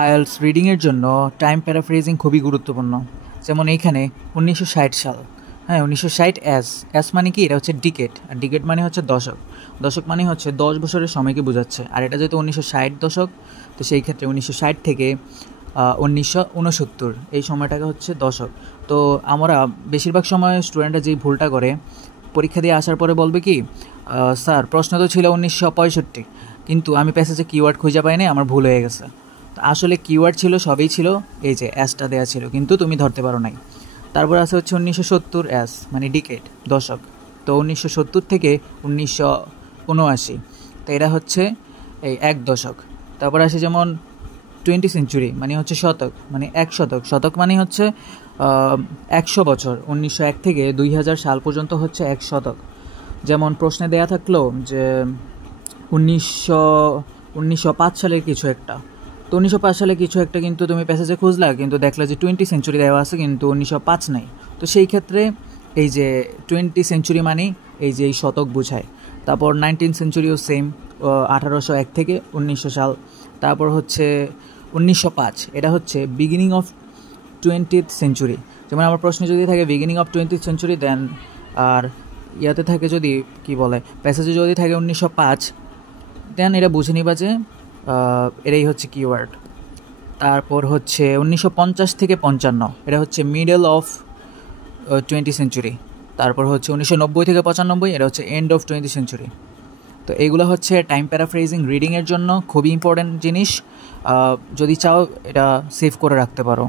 IELTS রিডিংয়ের জন্য time paraphrasing খুবই গুরুত্বপূর্ণ। যেমন এইখানে 1960 সাল, হ্যাঁ 1960 এস মানে কি, এটা হচ্ছে ডিকেট, আর ডিকেট মানে হচ্ছে দশক। দশক মানে হচ্ছে 10 বছরের সময়কে বোঝাচ্ছে, আর এটা যেহেতু 1960 দশক, তো সেই ক্ষেত্রে 1960 থেকে 1969 এই সময়টাকে হচ্ছে দশক। তো আমরা বেশিরভাগ সময় স্টুডেন্টরা যেই ভুলটা করে, পরীক্ষা দিয়ে আসার পরে বলবে কি, স্যার প্রশ্ন তো ছিল 1965, কিন্তু আমি প্যাসেজে কিওয়ার্ড খুঁজে পাইনি, আমার ভুল হয়ে গেছে। তো আসলে কিওয়ার্ড ছিল, সবই ছিল, এই যে অ্যাসটা দেওয়া ছিল, কিন্তু তুমি ধরতে পারো নাই। তারপর আছে হচ্ছে 1970 অ্যাস মানে ডিকেট, দশক। তো 1970 থেকে 1979, তো এটা হচ্ছে এই এক দশক। তারপর আসে যেমন 20 সেঞ্চুরি মানে হচ্ছে শতক, মানে এক শতক। শতক মানে হচ্ছে 100 বছর, 1901 থেকে 2000 সাল পর্যন্ত হচ্ছে এক শতক। যেমন প্রশ্নে দেয়া থাকলো যে 1905 সালের কিছু একটা, তো 1905 সালে কিছু একটা, কিন্তু তুমি প্যাসেজে খুঁজলা, কিন্তু দেখলা যে 20 সেঞ্চুরি দেওয়া আছে, কিন্তু 1905 নাই। তো সেই ক্ষেত্রে এই যে 20 সেঞ্চুরি মানে এই যে এই শতক বোঝায়। তারপর 19 সেঞ্চুরিও সেম, 1801 থেকে 1900 সাল। তারপর হচ্ছে 1905, এটা হচ্ছে বিগিনিং অফ 20th সেঞ্চুরি। যেমন আমার প্রশ্নে যদি থাকে বিগিনিং অফ 20th সেঞ্চুরি, দেন আর ইয়াতে থাকে যদি কি বলে, প্যাসেজে যদি থাকে 1905, দেন এটা বুঝে নিবা যে এটাই হচ্ছে কিওয়ার্ড। তারপর হচ্ছে 1950 থেকে 55, এটা হচ্ছে মিডল অফ 20 সেঞ্চুরি। তারপর হচ্ছে 1990 থেকে 95, এটা হচ্ছে এন্ড অফ 20 সেঞ্চুরি। তো এইগুলো হচ্ছে টাইম প্যারাফ্রেজিং রিডিংয়ের জন্য খুবই ইম্পর্ট্যান্ট জিনিস। যদি চাও এটা সেভ করে রাখতে পারো।